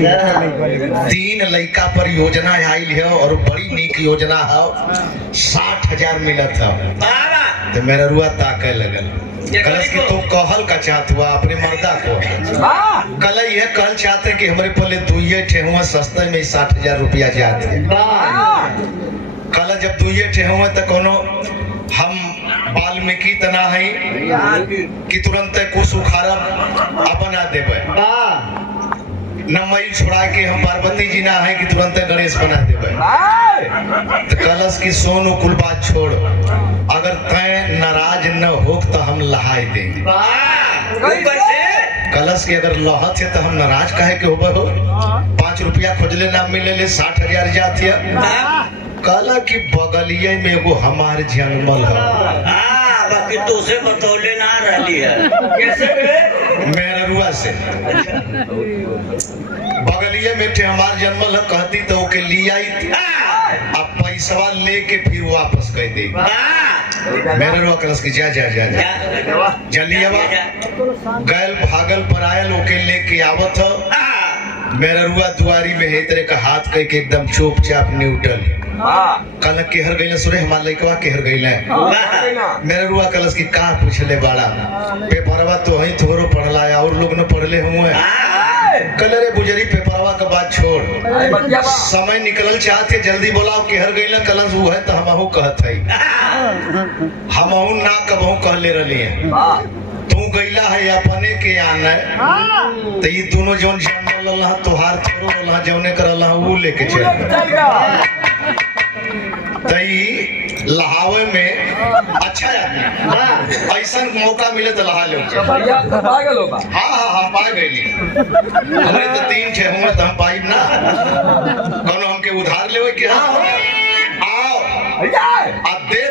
3 लड़का पर योजना आयल है और बड़ी नीक योजना है। 60,000 मिलत है। तो मेरा रुआ ताके लगल कलश की तो कहल का चाहत हुआ अपने मर्दा को कल यह कहल चाहते कि हमारे पहले दुइये ठे हुआ सस्ते में 60,000 रुपया जाते। कल जब दुइये ठे हुए तो कोनो हम वाल्मीकि तना है कि तुरंत कुछ उखाड़ा बना देवे न मैल छोड़ा के हम पार्वती जी ना है कि तुरंत गणेश बना देवे। तो कलश की सोनू कुल बात छोड़, अगर तय नाराज न हो तो हम लहाई देंगे। कलश की अगर लहत है तो हम नाराज काहे के होबे हो। 5 रुपया खोजले ना मिले ले 60,000 जाती है। कला की बगलिए में एगो हमारे जंगल है। बाकी तो से बतौले ना रही है कैसे मेरा रुआ से बगलिए में थे हमार जन्मल है। कहती तो ओके लिया अब पैसा लेके फिर वापस कह दे। मेरा रुआ कलश की जा जा जा जा जल्दी गैल भागल पर आयल ओके लेके आवत हो। मेरा रुआ दुआरी में है तेरे का हाथ कह के एकदम चुपचाप न्यूट्रल कल केहर गई सुरे हमार लड़कवा केहर गई मेरा रुआ कलश की का पूछले बड़ा पेपरवा तो वही थोड़ो पढ़ला और लोग न पढ़ले हुए कल रे बुजरी पेपरवा का बात छोड़ समय निकलल चाहते जल्दी बोलाओ केहर गई कलश वो है तो हमहू कहत है हमहू ना कबहू कहले रही है। तू गईला है अपने के आना तो ये दोनों जौन जन्मल तोहार थोड़ो जौने करल वो लेके चल लहावे में अच्छा आदमी ऐसा मौका मिले तो लहा लो। हाँ पा गई हमारे तो 3 छे हुए तो हम पाइब ना कोनो हमके उधार ले के आओ आ दे